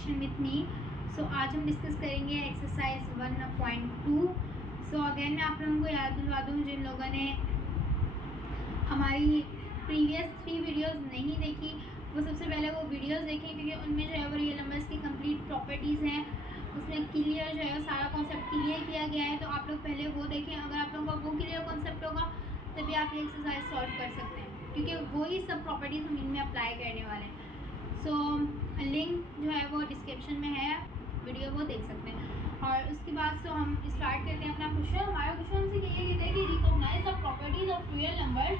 Multiplication with me. सो आज हम discuss करेंगे एक्सरसाइज 1.2। सो अगेन मैं आप लोगों को याद दिलवा दूँ जिन लोगों ने हमारी प्रीवियस 3 वीडियोस नहीं देखी वो सबसे पहले वो वीडियोस देखें, क्योंकि उनमें जो है वो रियल नंबर्स की कंप्लीट प्रॉपर्टीज़ हैं, उसमें क्लियर जो है वो सारा कॉन्सेप्ट क्लियर किया गया है। तो आप लोग पहले वो देखें। अगर आप लोगों का वो क्लियर कॉन्सेप्ट होगा तभी आप ये एक्सरसाइज सॉल्व कर सकते हैं, क्योंकि वही सब प्रॉपर्टीज़ हम इनमें अप्लाई करने वाले हैं। सो लिंक जो है वो डिस्क्रिप्शन में है, वीडियो वो देख सकते हैं। और उसके बाद से हम स्टार्ट करते हैं अपना क्वेश्चन। हमारा क्वेश्चन हमसे ये कहता है कि recognise the properties of real numbers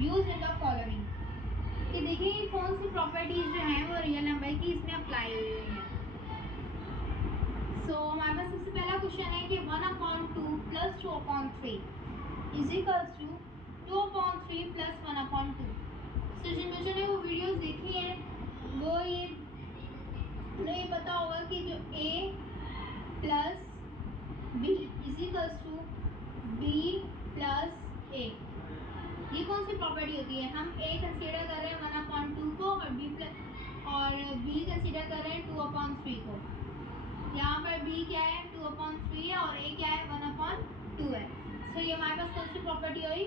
use in the following. कि देखिए ये कौन सी प्रॉपर्टीज जो हैं वो रियल नंबर की इसमें अप्लाई हुई हैं। सो हमारे पास सबसे पहला क्वेश्चन है कि 1/2 plus 2/3 is equals to 2/3 plus 1/2। So जिन बच्चों ने वो वीडियोस देखी हैं वो उन्हें ये पता होगा कि जो a plus b is equals to b plus a, ये कौन सी प्रॉपर्टी होती है। हम a कंसीडर कर रहे हैं 1/2 को और b कंसीडर कर रहे हैं 2/3 को। यहाँ पर b क्या है 2/3 है और a क्या है 1/2 है। सो ये हमारे पास कौन सी प्रॉपर्टी हुई,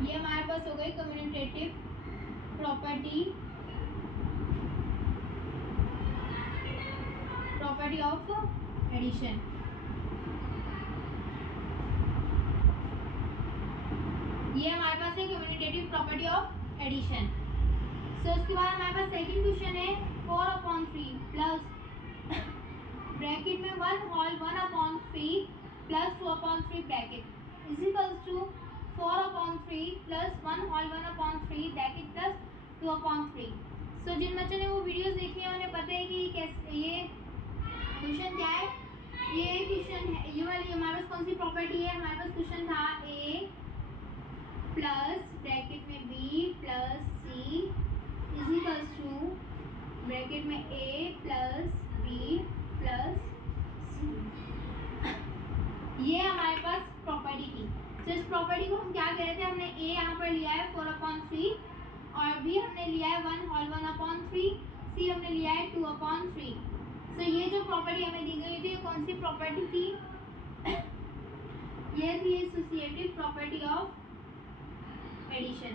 ये हमारे पास हो गई कम्यूटेटिव प्रॉपर्टी ऑफ एडिशन। ये हमारे पास है commutative property of addition. So उसके बाद हमारे पास सेकंड क्वेश्चन है 4/3 प्लस ब्रैकेट में 1/3 plus 2/3 bracket is equals to 4/3 plus 1/3 bracket plus 2/3। So जिन बच्चों ने वो वीडियोस देखी है उन्हें पता है कि कैसे ये क्वेश्चन क्या है। ये क्वेश्चन है ये वाली हमारे पास कौन सी प्रॉपर्टी है। हमारे पास क्वेश्चन था a प्लस ब्रैकेट में b plus c is equals to bracket में a plus b plus c। ये हमारे पास प्रॉपर्टी थी। तो इस प्रॉपर्टी को हम क्या कह रहे थे, हमने a यहाँ पर लिया है 4/3 और b हमने लिया है 1/3, c हमने लिया है 2/3। सो ये जो प्रॉपर्टी हमें दी गई थी ये कौन सी प्रॉपर्टी थी, ये थी associative property of addition.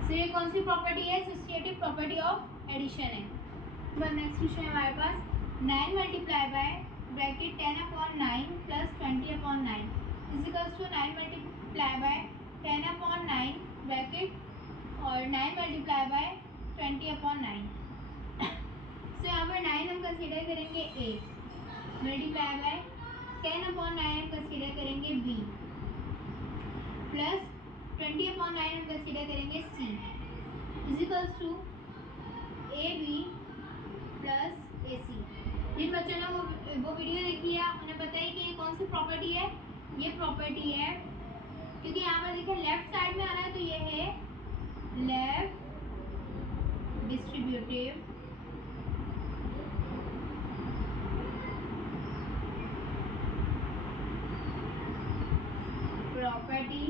So ये कौन सी प्रॉपर्टी है, एसोसिएटिव प्रॉपर्टी ऑफ एडिशन है। नेक्स्ट क्वेश्चन है हमारे पास 9 multiply by bracket 10/9 plus 20/9 is equals to 9 multiply by 10/9 bracket और 9 मल्टीप्लाई बाय 20/9। सो यहाँ पर 9 हम कंसीडर करेंगे a मल्टीप्लाई बाय 10/9 हम कंसीडर करेंगे b प्लस 20/9 हम कंसीडर करेंगे c is equals to ab plus AC। जिन बच्चों ने वो वीडियो देखी है उन्हें पता है कि ये कौन सी प्रॉपर्टी है। ये प्रॉपर्टी है क्योंकि यहाँ पर देखिए लेफ्ट साइड में आ रहा है तो ये है left distributive property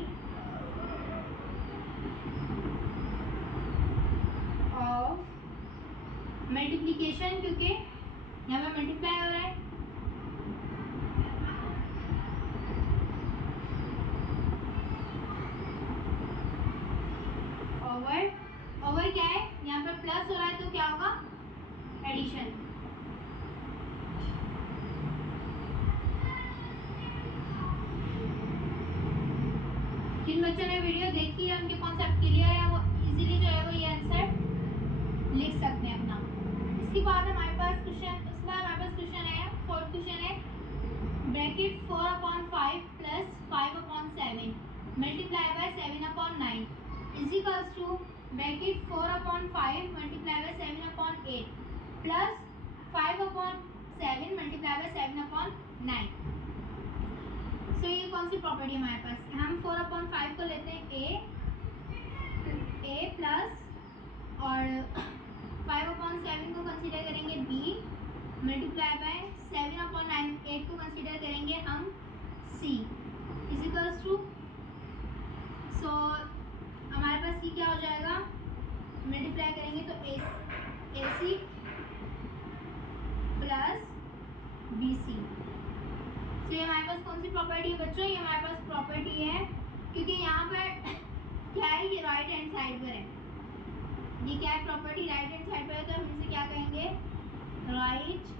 of multiplication, क्योंकि यहाँ पर मल्टीप्लाई हो रहा है। ओवर क्या है, यहाँ पर प्लस हो रहा है तो क्या होगा एडिशन। जिन बच्चों ने वीडियो देखी है उनके कॉन्सेप्ट क्लियर है, वो इजीली जो है वो ये आंसर लिख सकते हैं अपना। इसके बाद हमारे पास क्वेश्चन है, फोर्थ क्वेश्चन है bracket 4/5 plus 5/7 multiply by 7/9 is equals to bracket 4/5 multiply by 7/8 plus 5/7 multiply by 7/9। सो ये ये कौन सी प्रॉपर्टी है हमारे पास, हम 4/5 को लेते हैं ए प्लस और 5/7 को कंसीडर करेंगे बी मल्टीप्लाई बाय 7/9 8 को कंसीडर करेंगे हम सी इज इक्वल्स टू, सो हमारे पास ये क्या हो जाएगा, मल्टीप्लाई करेंगे तो ए सी प्लस बी सी। तो ये हमारे पास कौन सी प्रॉपर्टी है बच्चों, ये हमारे पास प्रॉपर्टी है क्योंकि यहाँ पर क्या है, ये राइट हैंड साइड पर है, ये क्या है प्रॉपर्टी राइट हैंड साइड पर है, तो हम इसे क्या कहेंगे, राइट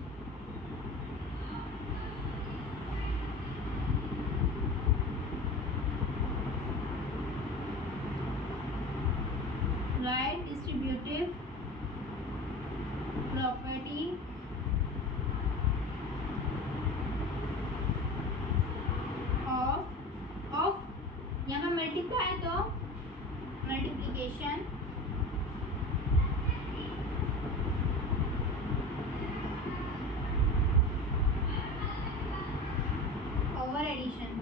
डिस्ट्रीब्यूटिव प्रॉपर्टी ऑफ यहाँ पर मल्टीप्लाई तो मल्टीप्लिकेशन ओवर एडिशन।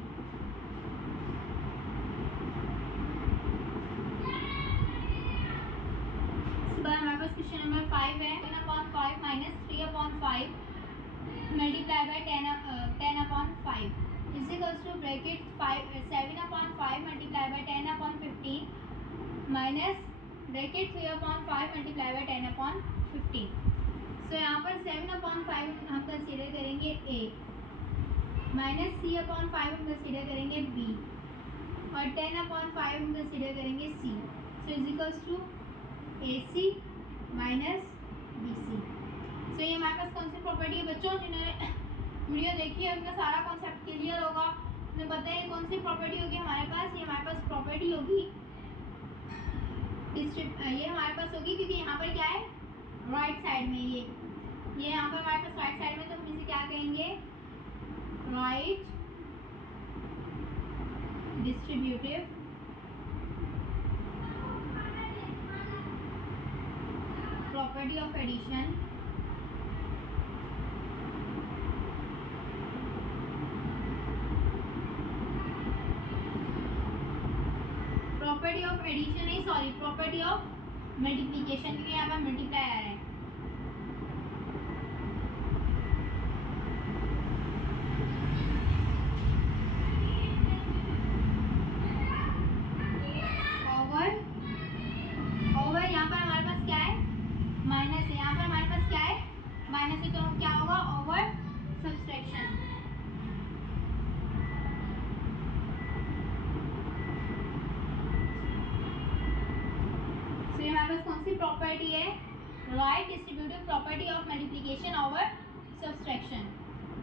इसके बाद हमारे पास क्वेश्चन नंबर 5 है, 10/5 minus 3/5 multiply by 10/5 is equals to bracket 7/5 multiply by 10/15 minus bracket 3/5 multiply by 10/15। सो यहाँ पर 7/5 हम कंसीडर करेंगे ए माइनस 3/5 हम कंसीडर करेंगे बी और 10/5 हम कंसीडर करेंगे C. So is equals to A C minus B C. So ये हमारे पास कौन सी प्रॉपर्टी है बच्चों, जिन्होंने वीडियो देखी है उनका सारा कॉन्सेप्ट क्लियर होगा, उन्हें पता है कौन सी प्रॉपर्टी होगी हमारे पास, ये हमारे पास प्रॉपर्टी होगी ये हमारे पास होगी क्योंकि यहाँ पर क्या है राइट साइड में ये यहाँ पर हमारे पास राइट साइड में, तो हम इसे क्या कहेंगे, right distributive property of addition property of addition नहीं सॉरी प्रॉपर्टी ऑफ मल्टीप्लिकेशन, क्योंकि यहाँ पर मल्टीप्लाई आ रहा है। ओवर यहाँ पर हमारे पास क्या है माइनस है, यहाँ पर हमारे पास क्या है माइनस है, तो क्या होगा ओवर सब्सट्रैक्शन। तो हमारे पास कौन सी प्रॉपर्टी है, right distributive property of multiplication over subtraction.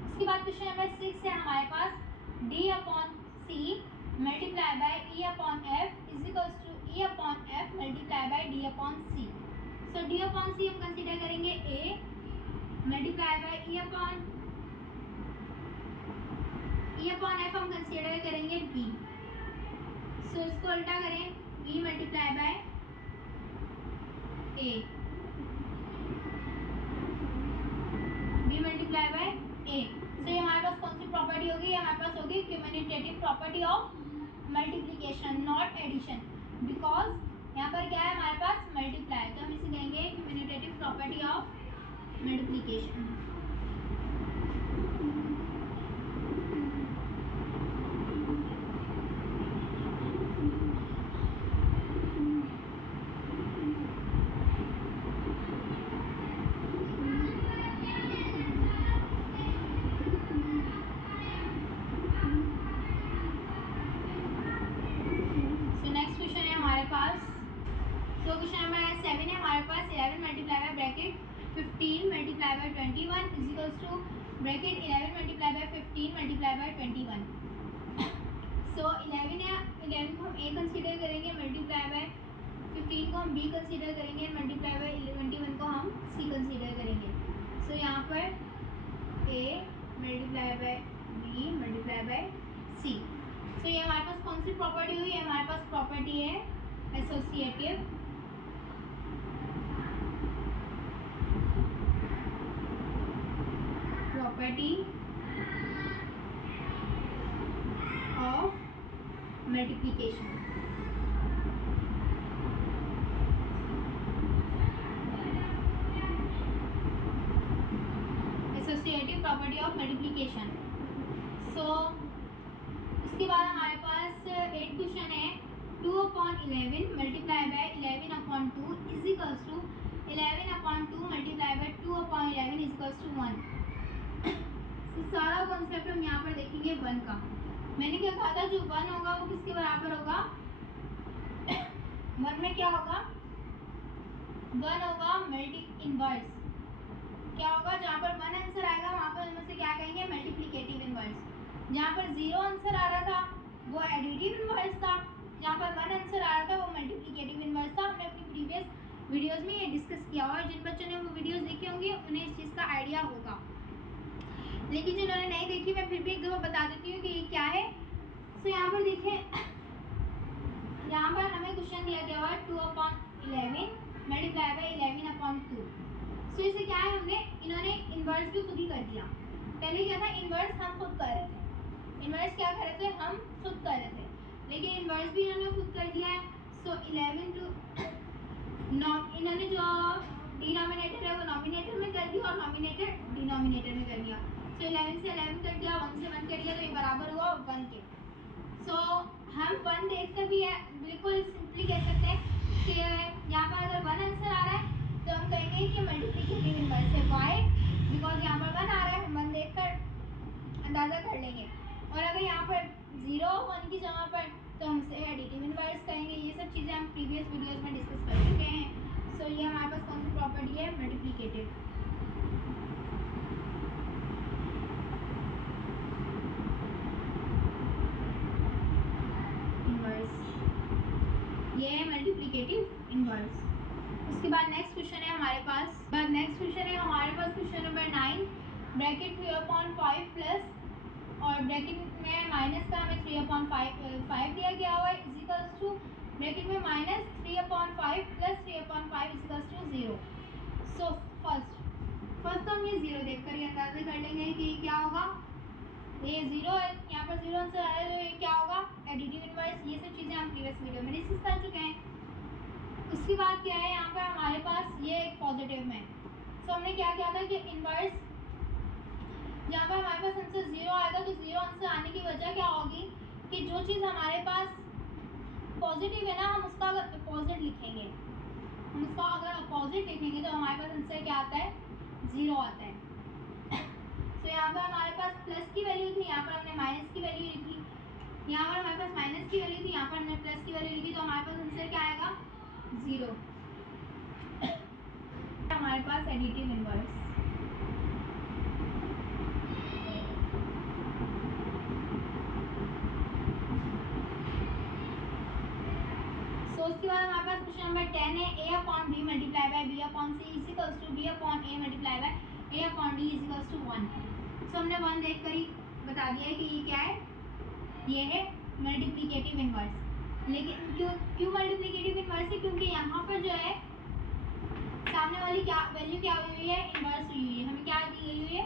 इसके बाद क्वेश्चन नंबर 6 है हमारे पास, D/C multiply by E/F is equals to E/F multiply by D/C। So D/C हम कंसीडर करेंगे A मल्टीप्लाई बाय E/F हम कंसीडर करेंगे B। सो इसको उल्टा करें, B multiply by A, B multiply by A। सो ये हमारे पास कौन सी प्रॉपर्टी होगी, ये हमारे पास होगी cumulative property of multiplication not addition, because यहाँ पर क्या है हमारे पास मल्टीप्लाई, तो हम इसे कहेंगे cumulative property of multiplication. So question number 7 है हमारे पास, 11 multiply by bracket 15 multiply by 21 is equals to bracket 11 multiply by 15 multiply by 21। So 11 है, 11 को हम ए कंसीडर करेंगे मल्टीप्लाई बाय 15 को हम बी कंसीडर करेंगे मल्टीप्लाई बाय 21 को हम सी कंसीडर करेंगे। सो यहाँ पर A multiply by B multiply by C. So ये हमारे पास कौन सी प्रॉपर्टी हुई, हमारे पास प्रॉपर्टी है associative property of multiplication. Associative property of multiplication. So उसके बाद हमारे पास 8 क्वेश्चन है 2/11 multiply by 11/2 is equals to 11/2 multiply by 2/11 is equals to 1। तो सारा कॉन्सेप्ट हम यहाँ पर देखेंगे 1 का। मैंने क्या कहा था, जो 1 होगा वो किसके बराबर होगा, 1 में क्या होगा, 1 होगा मल्टी इनवर्स। क्या होगा, जहाँ पर 1 आंसर आएगा वहाँ पर हम उसे क्या कहेंगे, मल्टीप्लिकेटिव इनवर्स। जहाँ पर 0 आंसर आ रहा था वो एडिटिव इनवर्स था, जहाँ पर 1 आंसर आ रहा था वो मल्टीप्लिकेटिव इनवर्स था। हमने अपनी प्रीवियस वीडियोस में ये डिस्कस किया हुआ है। जिन बच्चों ने वो वीडियोस देखे होंगे उन्हें इस चीज़ का आइडिया होगा, लेकिन जिन्होंने नहीं देखी मैं फिर भी एक दफ़ा बता देती हूँ कि ये क्या है। सो यहाँ पर देखिए, यहाँ पर हमें क्वेश्चन दिया गया हुआ है 2/11 मल्टीप्लाई बाय 11/2। सो इसे क्या है, इन्होंने इन्वर्स भी खुद ही कर दिया। पहले क्या था, इन्वर्स हम खुद कर रहे थे, इन्वर्स क्या कर रहे थे, हम खुद कर रहे थे, लेकिन इन्वर्स भी इन्होंने खुद कर दिया है। सो 11 टू इन्होंने जो डिनोमिनेटर है वो नॉमिनेटर में कर दिया और नॉमिनेटर डिनोमिनेटर में कर दिया। सो 11 से 11 कर दिया, 1 से 1 कर दिया, तो ये बराबर हुआ 1 के। सो हम 1 देख कर भी है बिल्कुल सिंपली कह सकते हैं कि यहाँ पर अगर 1 आंसर आ रहा है तो हम कहेंगे कि मल्टीप्लिकेटिव इनवर्स है। वाई, बिकॉज यहाँ पर 1 आ रहा है, हम 1 देख कर अंदाज़ा कर लेंगे। और अगर यहाँ पर 0 1 की जगह पर तो हम इसे एडिटिव इनवर्स कहेंगे। ये सब चीज़ें हम प्रीवियस वीडियोस में डिस्कस कर चुके हैं। सो ये हमारे पास कौन सी प्रॉपर्टी है, मल्टीप्लिकेटिव। इनवर्स, ये है मल्टीप्लिकेटिव इनवर्स। उसके बाद नेक्स्ट क्वेश्चन है हमारे पास, क्वेश्चन नंबर 9 ब्रैकेट 3/5 प्लस और ब्रैकेट में माइनस का हमें 3/5 दिया गया हुआ है इज इक्वल्स टू ब्रैकेट में minus 3/5 plus 3/5 is equals to 0। So first हम ये 0 देखकर ये अंदाजा कर लेंगे कि क्या होगा, ये 0 है, यहाँ पर 0 आंसर आ रहा है तो ये क्या होगा, एडिटिव इनवर्स। ये सब चीज़ें हम प्रीवियस वीडियो में डिस्कस कर चुके हैं। उसके बाद क्या है, यहाँ पर हमारे पास ये एक पॉजिटिव में। सो हमने क्या किया था कि इनवर्स, यहाँ पर हमारे पास आंसर 0 आएगा तो 0 आंसर आने की वजह क्या होगी कि जो चीज़ हमारे पास पॉजिटिव है ना, हम उसका अगर अपोजिट लिखेंगे, तो हमारे पास आंसर क्या आता है, 0 आता है। तो यहाँ पर हमारे पास प्लस की वैल्यू थी, यहाँ पर हमने माइनस की वैल्यू लिखी, यहाँ पर हमारे पास माइनस की वैल्यू थी, यहाँ पर हमने प्लस की वैल्यू लिखी, तो हमारे पास आंसर क्या आएगा, 0। हमारे पास एडिटिव इनवर्स। तो उसके बाद हमारे पास क्वेश्चन नंबर 10 है a/b multiply by b/c is equals to b/a multiply by a/d is equals to 1। So हमने 1 देखकर ही बता दिया है कि ये क्या है, ये है मल्टीप्लिकेटिव इनवर्स। लेकिन क्यों मल्टीप्लिकेटिव इनवर्स है, क्योंकि यहाँ पर जो है सामने वाली क्या वैल्यू क्या हुई है, इनवर्स हुई है, हमें क्या दी गई हुई है,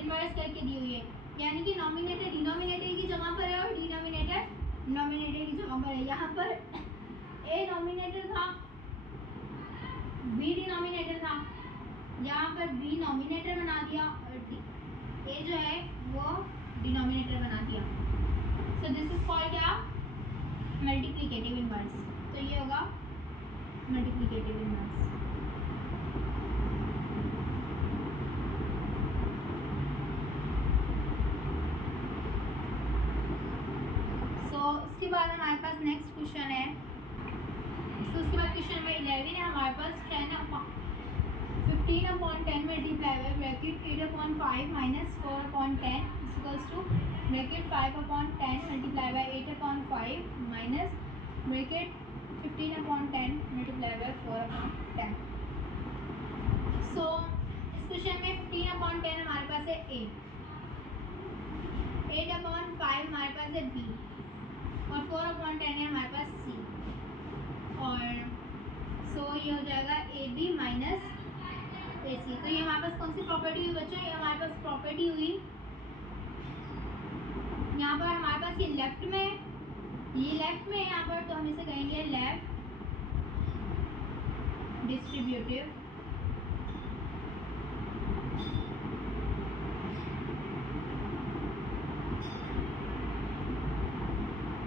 इनवर्स करके दी हुई है। यानी कि नॉमिनेटर डिनोमिनेटर की जगह पर है और डिनोमिनेटर नॉमिनेटर की जगह पर है। यहाँ पर ए नॉमिनेटर था, बी डिनोमिनेटर था, यहाँ पर बी नॉमिनेटर बना दिया और ए जो है वो डिनोमिनेटर बना दिया। सो दिस इज कॉल्ड क्या, मल्टीप्लिकेटिव इनवर्स। तो ये होगा मल्टीप्लिकेटिव इनवर्स। सो उसके बाद हमारे पास नेक्स्ट क्वेश्चन है, उसके बाद क्वेश्चन नंबर 11 है हमारे पास 15/10 multiply by bracket 8/5 minus 4/10 is equals to bracket 5/10 multiply by 8/5 minus bracket 15/10 multiply by 4/10। सो इस क्वेश्चन में 15/10 हमारे पास है a, 8/5 हमारे पास है b और 4/10 है हमारे पास c। और सो ये हो जाएगा ए बी माइनस ए सी। तो ये हमारे पास कौन सी प्रॉपर्टी हुई बच्चों, ये हमारे पास प्रॉपर्टी हुई, यहाँ पर हमारे पास इसके लेफ्ट में, ये लेफ्ट में है यहाँ पर, तो हम इसे कहेंगे left distributive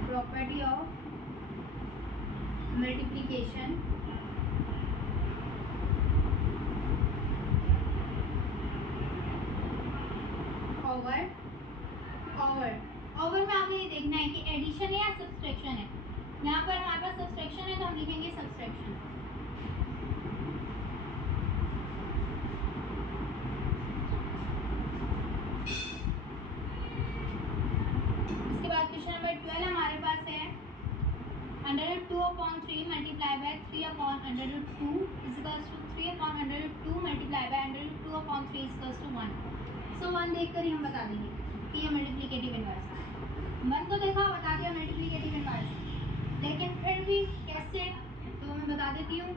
property of multiplication over में आपको ये देखना है कि एडिशन है या सब्सट्रैक्शन है। यहाँ पर हमारे पास सब्सट्रैक्शन है तो हम लिखेंगे सब्सट्रैक्शन। इसके बाद क्वेश्चन नंबर 12 हमारे पास है √2/3 multiply by 3/√2 is equals to 3/√2 multiply by √2/3 is equals to 1। So 1 देखकर ही हम बता देंगे कि ये मल्टीप्लिकेटिव इनवर्स है। 1 को देखा, बता दिया मल्टीप्लिकेटिव इनवर्स, लेकिन फिर भी कैसे तो मैं बता देती हूँ।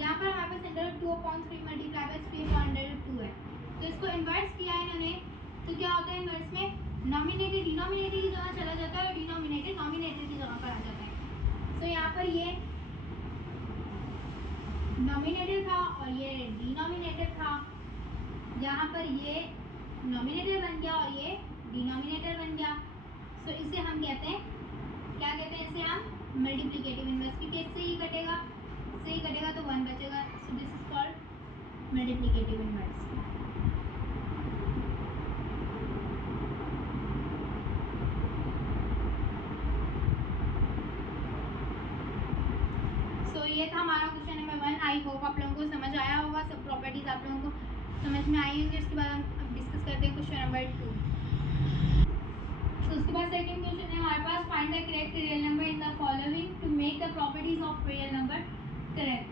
यहाँ पर हमारे पास √2/3 मल्टीप्लाई बाय 3/√2 है, तो इसको इन्वर्स किया है इन्होंने, तो क्या होता है इन्वर्स में नॉमिनेटर डिनोमिनेटर की जगह चला जाता है और डिनोमिनेटर नॉमिनेटर की जगह पर आ जाता है। तो यहाँ पर ये नॉमिनेटर था और ये डिनोमिनेटर था, यहाँ पर ये नॉमिनेटर बन गया और ये डिनोमिनेटर बन गया। सो इसे हम कहते हैं, क्या कहते हैं इसे हम मल्टीप्लिकेटिव इनवर्स, क्योंकि इससे ही कटेगा, इससे ही कटेगा तो 1 बचेगा। So this is called multiplicative inverse. So ये था हमारा क्वेश्चन नंबर 1। आई होप आप लोगों को समझ आया होगा, सब प्रॉपर्टीज आप लोगों को समझ में आई होंगी। उसके बाद हम अब डिस्कस करते हैं क्वेश्चन नंबर 2। तो उसके बाद सेकंड क्वेश्चन है हमारे पास, find the correct real number in the following to make the properties of real number correct.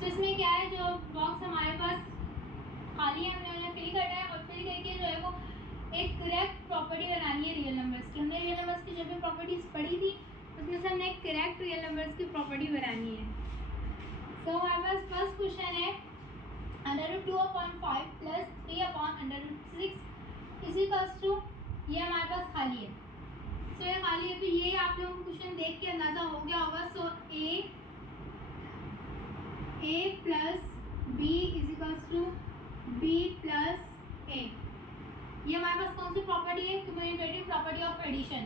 So इसमें क्या है, जो बॉक्स हमारे पास खाली है हमने उन्हें फिल करना है और फिल करके जो है वो एक करेक्ट प्रॉपर्टी बनानी है रियल नंबर्स की। हमने रियल नंबर्स की जो भी प्रॉपर्टीज पढ़ी थी उसमें से हमने एक करेक्ट रियल नंबर्स की प्रॉपर्टी बनानी है। सो हमारे पास फर्स्ट क्वेश्चन है √2/5 प्लस 3/√6 इज इक्वल्स टू, ये हमारे पास खाली है। सो ये खाली है, तो ये आप लोगों को क्वेश्चन देख के अंदाजा हो गया होगा। So a plus b is equals to b plus a, ये हमारे पास कौन सी प्रॉपर्टी है, कम्यूटेटिव प्रॉपर्टी ऑफ एडिशन।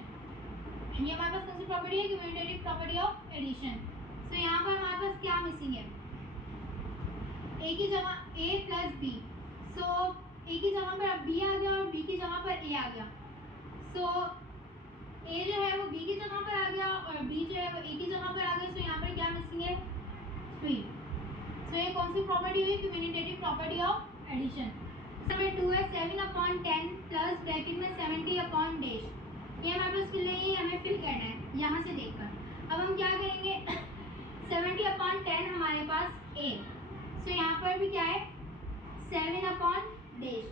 ये हमारे पास कौन सी प्रॉपर्टी है, commutative property of addition. So यहाँ पर हमारे पास क्या मिसिंग है, a की जगह a plus b। So a की जगह पर b आ गया और b की जगह पर a आ गया। सो a जो है वो b की जगह पर आ गया और b जो है वो a की जगह पर आ गया। सो यहाँ पर क्या मिसिंग है, 3। सो ये कौन सी प्रॉपर्टी हुई, commutative property of addition. Number 2 है 7/10 प्लस ब्रैकेट में 70/डैश, ये हमारे पास फिल नहीं है, हमें फिल करना है यहाँ से देखकर। अब हम क्या करेंगे 70/10 हमारे पास a, सो यहाँ पर भी क्या है 7/डैश,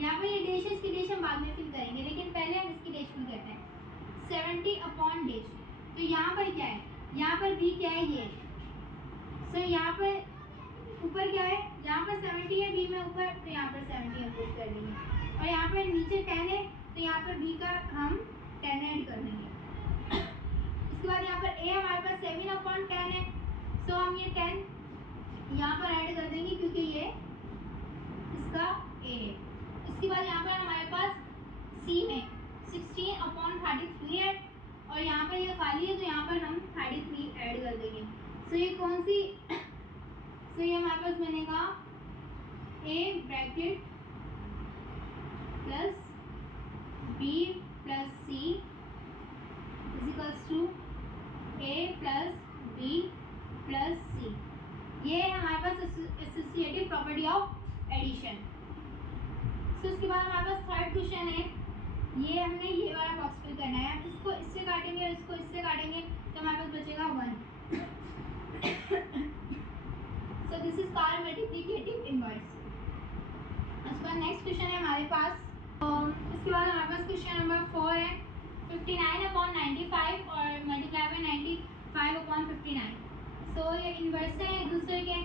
यहाँ पर ये डैश है, इसकी डैश हम बाद में फिल करेंगे, लेकिन पहले हम इसकी डैश फिल करते हैं 70/डैश। तो यहाँ पर क्या है, यहाँ पर b क्या है ये, सो यहाँ पर ऊपर क्या है, यहाँ पर 70 है b में ऊपर, तो यहाँ पर 70 हम पुट कर देंगे और यहाँ पर नीचे 10 है तो यहाँ पर b का हम 10 ऐड कर देंगे। इसके बाद यहाँ पर a हमारे पास 7/10 है, सो हम ये 10 यहाँ पर ऐड कर देंगे क्योंकि ये इसका a है। इसके बाद यहाँ पर हमारे पास c में 16/33 है और यहाँ पर ये खाली है तो यहाँ पर हम 33 ऐड कर देंगे। सो ये कौन सी, सो ये हमारे पास बनेगा a bracket plus b plus c is equals to a plus b plus c। ये है हमारे पास associative property of addition. So उसके बाद हमारे पास थर्ड क्वेश्चन है, ये हमने ये वाला बॉक्स फिल करना है, इसको इससे काटेंगे और इसको इससे काटेंगे तो हमारे पास बचेगा 1। सो this is called multiplicative inverse. उसके बाद नेक्स्ट क्वेश्चन है हमारे पास, इसके बाद हमारे पास क्वेश्चन नंबर 4 है 59/95 और मल्टीप्लाई बाय 95/59। सो ये इन्वर्स है एक दूसरे के,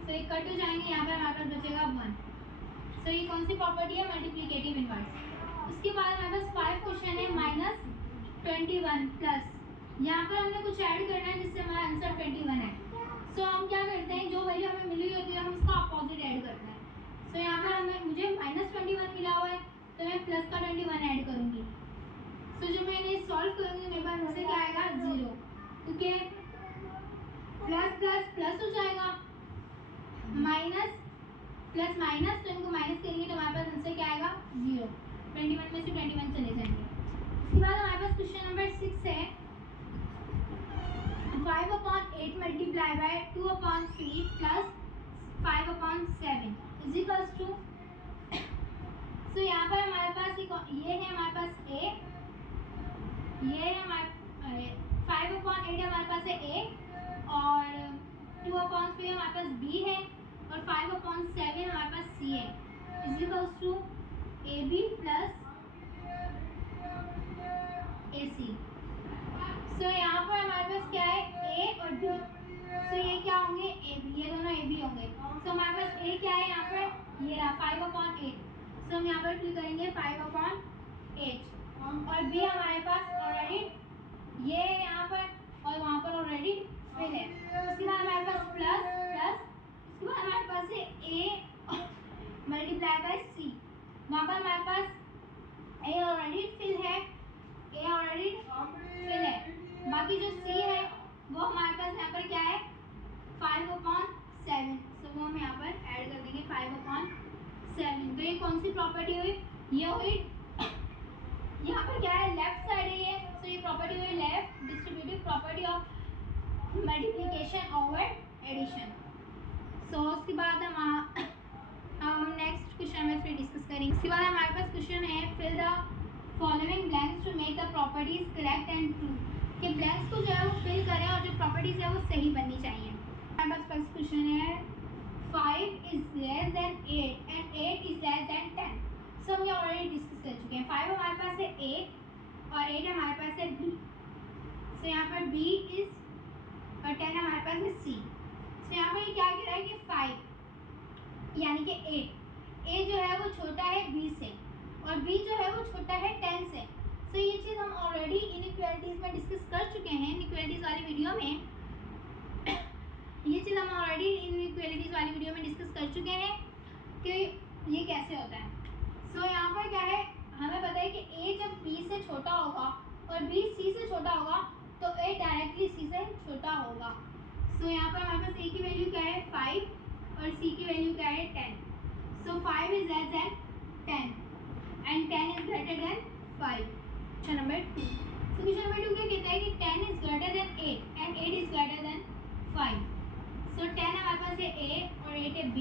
सो ये कट हो जाएंगे, यहाँ पर हमारे पास बचेगा 1। सो ये कौन सी प्रॉपर्टी है, मल्टीप्लिकेटिव इनवर्स। उसके बाद हमारे पास 5 क्वेश्चन है -12 21 प्लस यहाँ पर हमने कुछ ऐड करना है जिससे हमारा आंसर 21 है। सो हम क्या करते हैं, जो वैल्यू हमें मिली होती है हम उसका अपोजिट ऐड करते हैं। सो यहाँ पर हमें मुझे -21 मिला हुआ है तो मैं प्लस का 21 ऐड करूँगी। सो जब मैं इन्हें सॉल्व करूँगी मेरे पास आंसर क्या आएगा 0, क्योंकि प्लस प्लस प्लस हो जाएगा, माइनस प्लस माइनस, तो इनको माइनस करेंगे तो हमारे पास आंसर क्या आएगा 0। 21 में से 21 चले जाएंगे। उसके बाद हमारे पास क्वेश्चन नंबर 6 है 5/8 multiply by 2/3 plus 5/7 is equals to. So यहाँ पर हमारे पास ये है हमारे पास a, ये है हमारे 5/8 हमारे पास है a और 2/3 हमारे पास b है और 5/7 हमारे पास c है is equals to ab plus ac। So यहाँ पर हमारे पास क्या है a और b। सो ये क्या होंगे ab, ये दोनों ab होंगे। सो हमारे पास a क्या है यहाँ पर, ये रहा 5/8। सो हम यहाँ पर फिल करेंगे 5/8 और b हमारे पास ऑलरेडी ये है यहाँ पर और वहाँ पर ऑलरेडी फिल है। उसके बाद हमारे पास प्लस प्लस, उसके बाद हमारे पास है a मल्टीप्लाई बाय c, वहाँ पर हमारे पास a ऑलरेडी फिल है, a ऑलरेडी फिल है, बाकी जो c है वो हमारे पास यहाँ पर क्या है 5/7। सो वो हम यहाँ पर ऐड कर देंगे 5/7। तो ये कौन सी प्रॉपर्टी हुई, ये हुई यहाँ पर क्या है लेफ्ट साइड है ये। सो ये प्रॉपर्टी हुई left distributive property of multiplication over addition. So उसके बाद हम नेक्स्ट क्वेश्चन नंबर 3 डिस्कस करेंगे। इसके बाद हमारे पास क्वेश्चन है fill the following blanks to make the properties correct and true, कि ब्लैंक्स को जो है वो फिल करें और जो प्रॉपर्टीज है वो सही बननी चाहिए। हमारे पास फर्स्ट क्वेश्चन है 5 is less than 8 and 8 is less than 10। सो हम ये ऑलरेडी डिस्कस कर चुके हैं। 5 हमारे पास है a और 8 हमारे पास है b। सो यहाँ पर b इज और 10 हमारे पास है c। सो यहाँ पर ये क्या कह रहा है कि 5 यानी कि a जो है वो छोटा है b से और b जो है वो छोटा है 10 से। सो ये चीज़ हम ऑलरेडी इनइक्वालिटीज़ में डिस्कस कर चुके हैं इनइक्वालिटीज़ वाली वीडियो में। ये चीज़ हम ऑलरेडी इनइक्वालिटीज़ वाली वीडियो में डिस्कस कर चुके हैं कि ये कैसे होता है। सो यहाँ पर क्या है, हमें पता है कि a जब b से छोटा होगा और b c से छोटा होगा तो a डायरेक्टली c से छोटा होगा। सो यहाँ पर हमारे पास a की वैल्यू क्या है 5 और c की वैल्यू क्या है 10। सो 5 is less than 10 and 10 is greater than 5। Question number 2। So question number 2 क्या कहता है कि 10 is greater than 8 and 8 is greater than 5। सो 10 हमारे पास है a और 8 है b,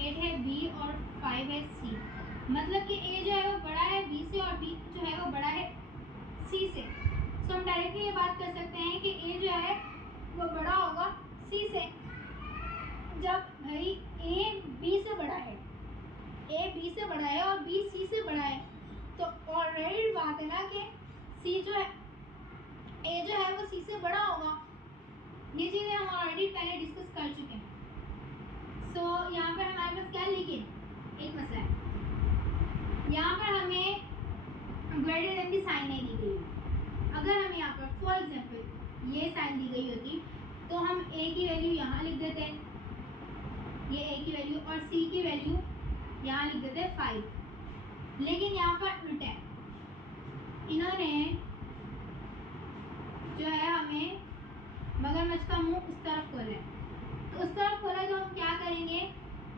8 है b और 5 है c। मतलब कि a जो है वो बड़ा है b से और b जो है वो बड़ा है c से। सो हम डायरेक्टली ये बात कर सकते हैं कि a जो है वो बड़ा होगा c से। जब भाई a b से बड़ा है, a b से बड़ा है और b c से बड़ा है तो ऑलरेडी बात है ना कि c जो है a जो है वो c से बड़ा होगा। ये चीज़ें हम ऑलरेडी पहले डिस्कस कर चुके हैं। सो यहाँ पर हमारे पास क्या है, लेकिन एक मसला है, यहाँ पर हमें ग्रेटर देन की साइन नहीं दी गई। अगर हमें यहाँ पर फॉर एग्जांपल ये साइन दी गई होती तो हम a की वैल्यू यहाँ लिख देते, ये a की वैल्यू और c की वैल्यू यहाँ लिख देते 5। लेकिन यहाँ पर उल्टा है, इन्होंने जो है हमें मगरमच्छ का मुंह उस तरफ खोला है, तो उस तरफ खोला तो हम क्या करेंगे,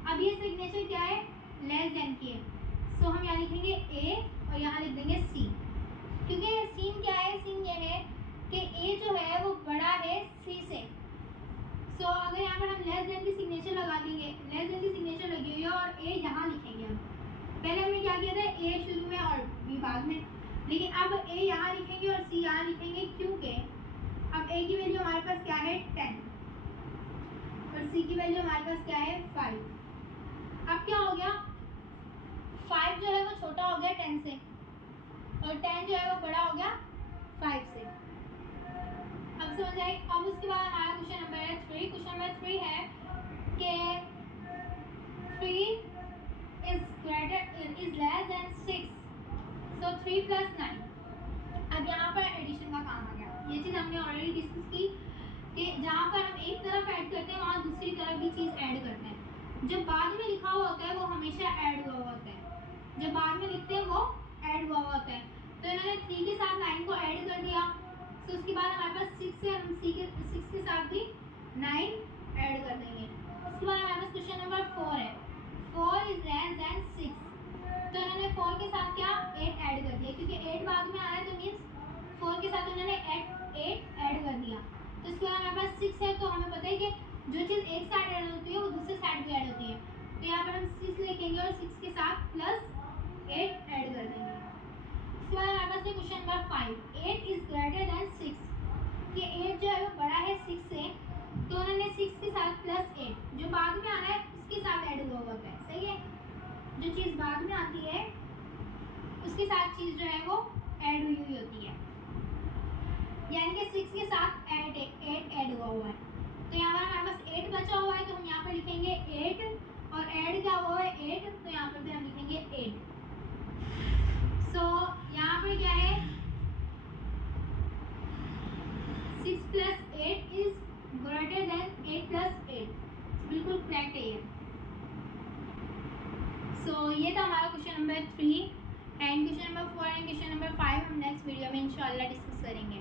अब ये सिग्नेचर क्या है लेस देन की है। सो हम यहाँ लिखेंगे a और यहाँ लिख देंगे c, क्योंकि सीन क्या है, सीन ये है कि a जो है वो बड़ा है c से। सो अगर यहाँ पर हम लेस देन की सिग्नेचर लगा देंगे, लेस देन की सिग्नेचर लगी हुई है और a यहाँ लिखेंगे हम। पहले हमने क्या किया था, a शुरू में और b बाद में, लेकिन अब a यहाँ लिखेंगे और c यहाँ लिखेंगे, क्योंकि अब a की वैल्यू हमारे पास क्या है 10 और c की वैल्यू हमारे पास क्या है 5। अब क्या हो गया, 5 जो है वो छोटा हो गया 10 से और 10 जो है वो बड़ा हो गया 5 से। अब समझ आए। अब उसके बाद हमारा क्वेश्चन नंबर है 3। क्वेश्चन नंबर 3 है कि 3 इज लेस देन 6, सो 3 + 9। अब यहाँ पर एडिशन कि जहाँ पर हम एक तरफ ऐड करते हैं वहाँ दूसरी तरफ भी चीज़ ऐड करते हैं। जब बाद में लिखा हुआ होता है वो हमेशा ऐड हुआ होता है, जब बाद में लिखते हैं वो ऐड हुआ होता है। तो इन्होंने 3 के साथ 9 को ऐड कर दिया। तो उसके बाद हमारे पास 6 है, हम 6 के साथ भी 9 ऐड कर देंगे। उसके बाद हमारे पास क्वेश्चन नंबर 4 है, 4 इज लेस देन 6। तो इन्होंने 4 के साथ क्या 8 ऐड कर दिया, क्योंकि 8 बाद में आ रहा है तो मीन्स 4 के साथ उन्होंने 8 ऐड कर दिया। तो इसके बाद हमारे पास 6 है, तो हमें पता है कि जो चीज़ एक साइड ऐड होती है वो दूसरे साइड भी ऐड होती है। तो यहाँ पर हम 6 लिखेंगे और 6 के साथ +8 ऐड कर देंगे। इसके बाद हमारे पास है question number 5, 8 is greater than 6। कि 8 जो है वो बड़ा है 6 से, तो उन्होंने 6 के साथ +8 जो बाद में आ रहा है उसके साथ ऐड हुआ होता है। सही है, जो चीज़ बाद में आती है उसके साथ चीज़ जो है वो ऐड हुई हुई होती है, यानी कि 6 के साथ 8 ऐड हुआ है। तो यहाँ पर हमारे पास 8 बचा हुआ है, तो हम यहाँ पर लिखेंगे 8 और ऐड क्या हुआ है 8, तो यहाँ पर भी हम लिखेंगे 8। सो यहाँ पर क्या है 6 + 8 इज ग्रेटर देन 8 + 8, बिल्कुल करेक्ट है ये। सो ये था हमारा question number 3 and question number 4 and question number 5 हम नेक्स्ट वीडियो में इंशाल्लाह डिस्कस करेंगे।